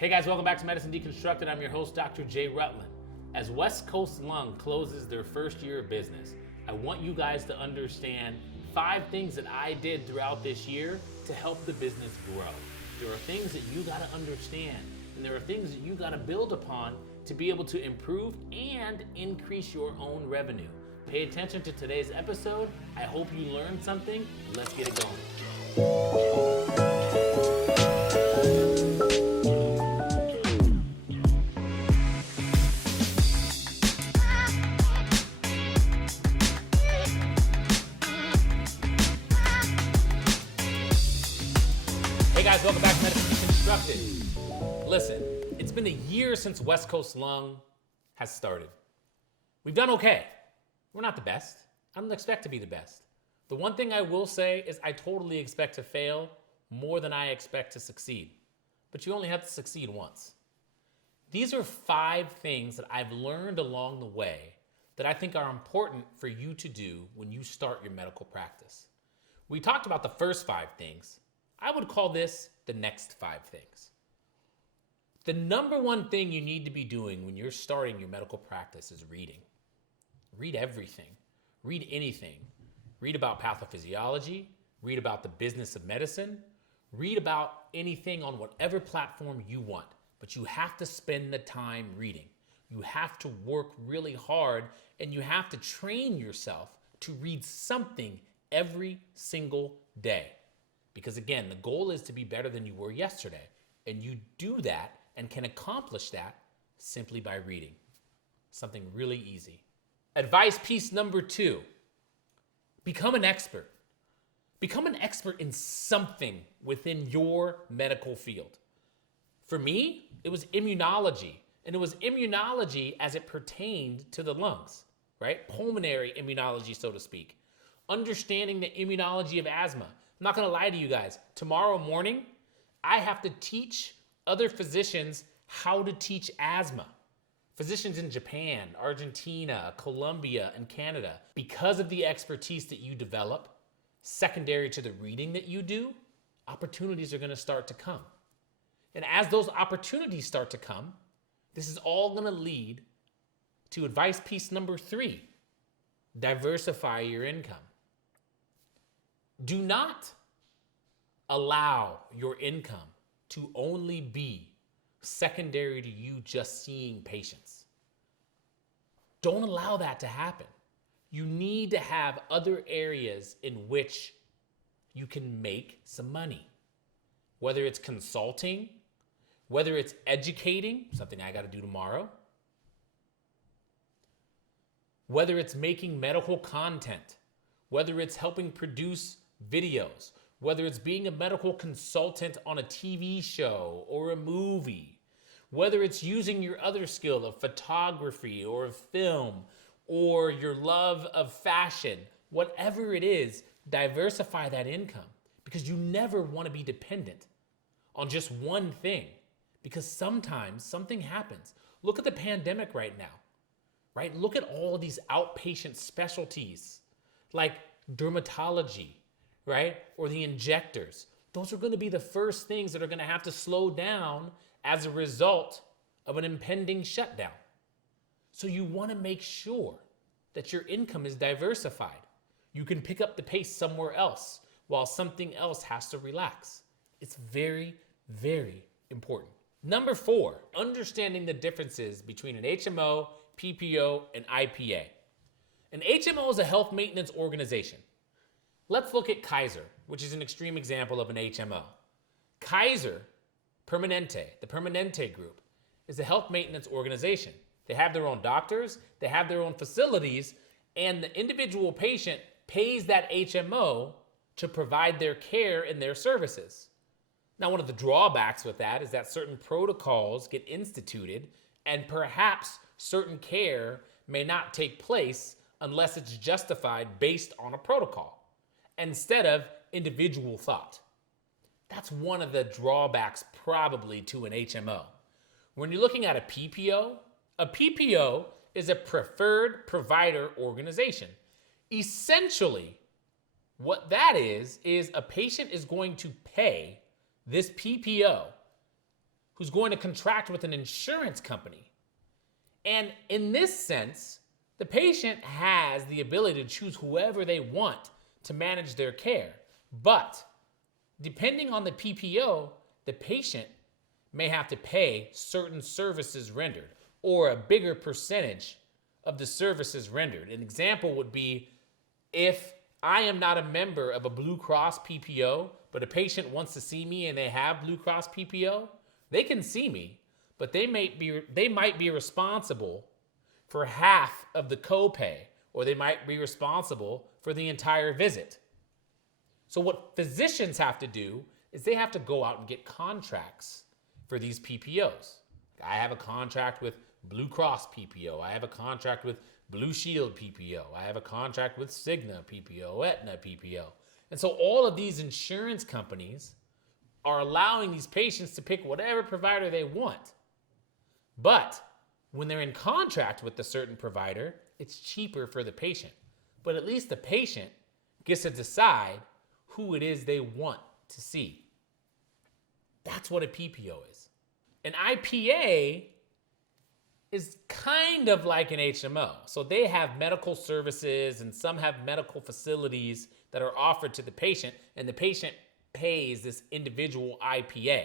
Hey guys, welcome back to Medicine Deconstructed. I'm your host, Dr. Jay Rutland. As West Coast Lung closes their first year of business, I want you guys to understand 5 things that I did throughout this year to help the business grow. There are things that you gotta understand, and there are things that you gotta build upon to be able to improve and increase your own revenue. Pay attention to today's episode. I hope you learned something. Let's get it going. Hey guys, welcome back to Medicine Deconstructed. Listen, it's been a year since West Coast Lung has started. We've done okay. We're not the best. I don't expect to be the best. The one thing I will say is I totally expect to fail more than I expect to succeed. But you only have to succeed once. These are 5 things that I've learned along the way that I think are important for you to do when you start your medical practice. We talked about the first 5 things. I would call this the next 5 things. The number one thing you need to be doing when you're starting your medical practice is reading. Read everything. Read anything. Read about pathophysiology. Read about the business of medicine. Read about anything on whatever platform you want. But you have to spend the time reading. You have to work really hard, and you have to train yourself to read something every single day. Because again, the goal is to be better than you were yesterday. And you do that and can accomplish that simply by reading. Something really easy. Advice piece number 2, become an expert. Become an expert in something within your medical field. For me, it was immunology. And it was immunology as it pertained to the lungs, right? Pulmonary immunology, so to speak. Understanding the immunology of asthma. I'm not gonna lie to you guys. Tomorrow morning, I have to teach other physicians how to teach asthma. Physicians in Japan, Argentina, Colombia, and Canada. Because of the expertise that you develop, secondary to the reading that you do, opportunities are gonna start to come. And as those opportunities start to come, this is all gonna lead to advice piece number 3, diversify your income. Do not allow your income to only be secondary to you just seeing patients. Don't allow that to happen. You need to have other areas in which you can make some money. Whether it's consulting, whether it's educating, something I got to do tomorrow, whether it's making medical content, whether it's helping produce videos, whether it's being a medical consultant on a TV show or a movie, whether it's using your other skill of photography or of film or your love of fashion, whatever it is, diversify that income because you never want to be dependent on just one thing because sometimes something happens. Look at the pandemic right now, right? Look at all of these outpatient specialties like dermatology, right? Or the injectors. Those are going to be the first things that are going to have to slow down as a result of an impending shutdown. So you want to make sure that your income is diversified. You can pick up the pace somewhere else while something else has to relax. It's very, very important. Number 4, understanding the differences between an HMO, PPO, and IPA. An HMO is a health maintenance organization. Let's look at Kaiser, which is an extreme example of an HMO. Kaiser Permanente, the Permanente Group, is a health maintenance organization. They have their own doctors, they have their own facilities, and the individual patient pays that HMO to provide their care and their services. Now, one of the drawbacks with that is that certain protocols get instituted and perhaps certain care may not take place unless it's justified based on a protocol instead of individual thought. That's one of the drawbacks probably to an HMO. When you're looking at a PPO is a preferred provider organization. Essentially, what that is a patient is going to pay this PPO who's going to contract with an insurance company. And in this sense, the patient has the ability to choose whoever they want to manage their care. But depending on the PPO, the patient may have to pay certain services rendered or a bigger percentage of the services rendered. An example would be if I am not a member of a Blue Cross PPO, but a patient wants to see me and they have Blue Cross PPO, they can see me, but they might be responsible for half of the copay, or they might be responsible for the entire visit. So what physicians have to do is they have to go out and get contracts for these PPOs. I have a contract with Blue Cross PPO. I have a contract with Blue Shield PPO. I have a contract with Cigna PPO, Aetna PPO. And so all of these insurance companies are allowing these patients to pick whatever provider they want. But when they're in contract with a certain provider, it's cheaper for the patient. But at least the patient gets to decide who it is they want to see. That's what a PPO is. An IPA is kind of like an HMO. So they have medical services and some have medical facilities that are offered to the patient, and the patient pays this individual IPA.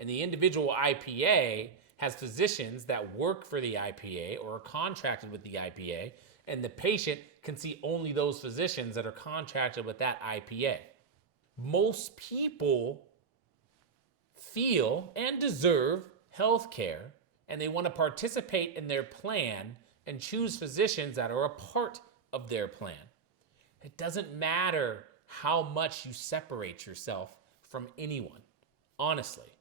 And the individual IPA has physicians that work for the IPA or are contracted with the IPA, and the patient can see only those physicians that are contracted with that IPA. Most people feel and deserve health care, and they want to participate in their plan and choose physicians that are a part of their plan. It doesn't matter how much you separate yourself from anyone, honestly.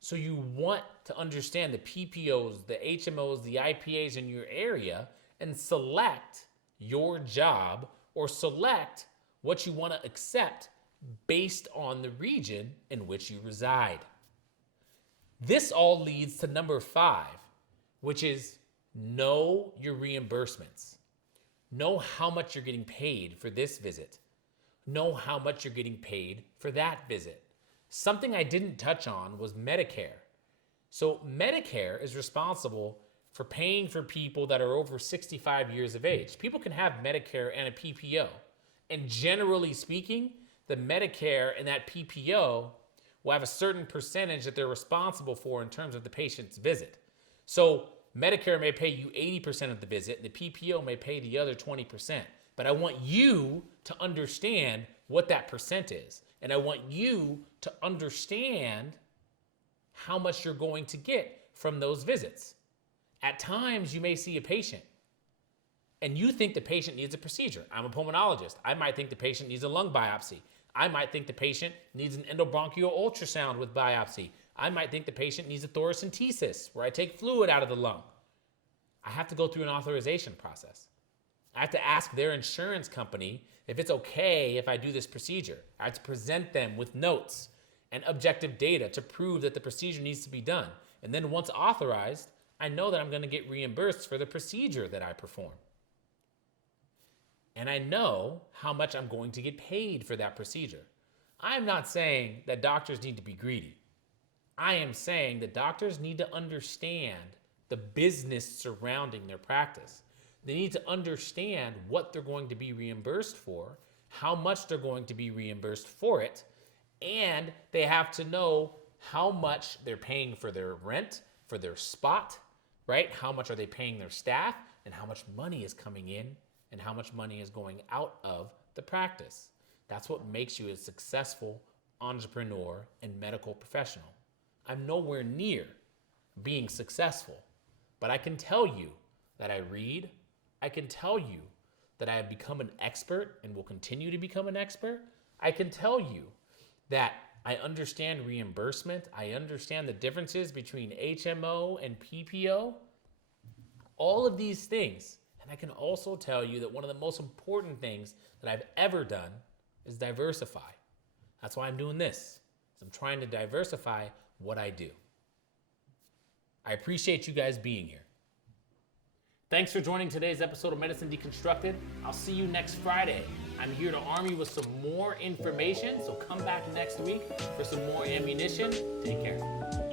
So you want to understand the PPOs, the HMOs, the IPAs in your area and select your job or select what you want to accept based on the region in which you reside. This all leads to number 5, which is know your reimbursements. Know how much you're getting paid for this visit. Know how much you're getting paid for that visit. Something I didn't touch on was Medicare. So Medicare is responsible for paying for people that are over 65 years of age. People can have Medicare and a PPO. And generally speaking, the Medicare and that PPO will have a certain percentage that they're responsible for in terms of the patient's visit. So Medicare may pay you 80% of the visit, and the PPO may pay the other 20%. But I want you to understand what that percent is. And I want you to understand how much you're going to get from those visits. At times, you may see a patient, and you think the patient needs a procedure. I'm a pulmonologist. I might think the patient needs a lung biopsy. I might think the patient needs an endobronchial ultrasound with biopsy. I might think the patient needs a thoracentesis, where I take fluid out of the lung. I have to go through an authorization process. I have to ask their insurance company if it's okay if I do this procedure. I have to present them with notes and objective data to prove that the procedure needs to be done. And then once authorized, I know that I'm going to get reimbursed for the procedure that I perform. And I know how much I'm going to get paid for that procedure. I'm not saying that doctors need to be greedy. I am saying that doctors need to understand the business surrounding their practice. They need to understand what they're going to be reimbursed for, how much they're going to be reimbursed for it, and they have to know how much they're paying for their rent, for their spot, right? How much are they paying their staff, and how much money is coming in, and how much money is going out of the practice. That's what makes you a successful entrepreneur and medical professional. I'm nowhere near being successful, but I can tell you that I read. I can tell you that I have become an expert and will continue to become an expert. I can tell you that I understand reimbursement. I understand the differences between HMO and PPO. All of these things. And I can also tell you that one of the most important things that I've ever done is diversify. That's why I'm doing this. I'm trying to diversify what I do. I appreciate you guys being here. Thanks for joining today's episode of Medicine Deconstructed. I'll see you next Friday. I'm here to arm you with some more information, so come back next week for some more ammunition. Take care.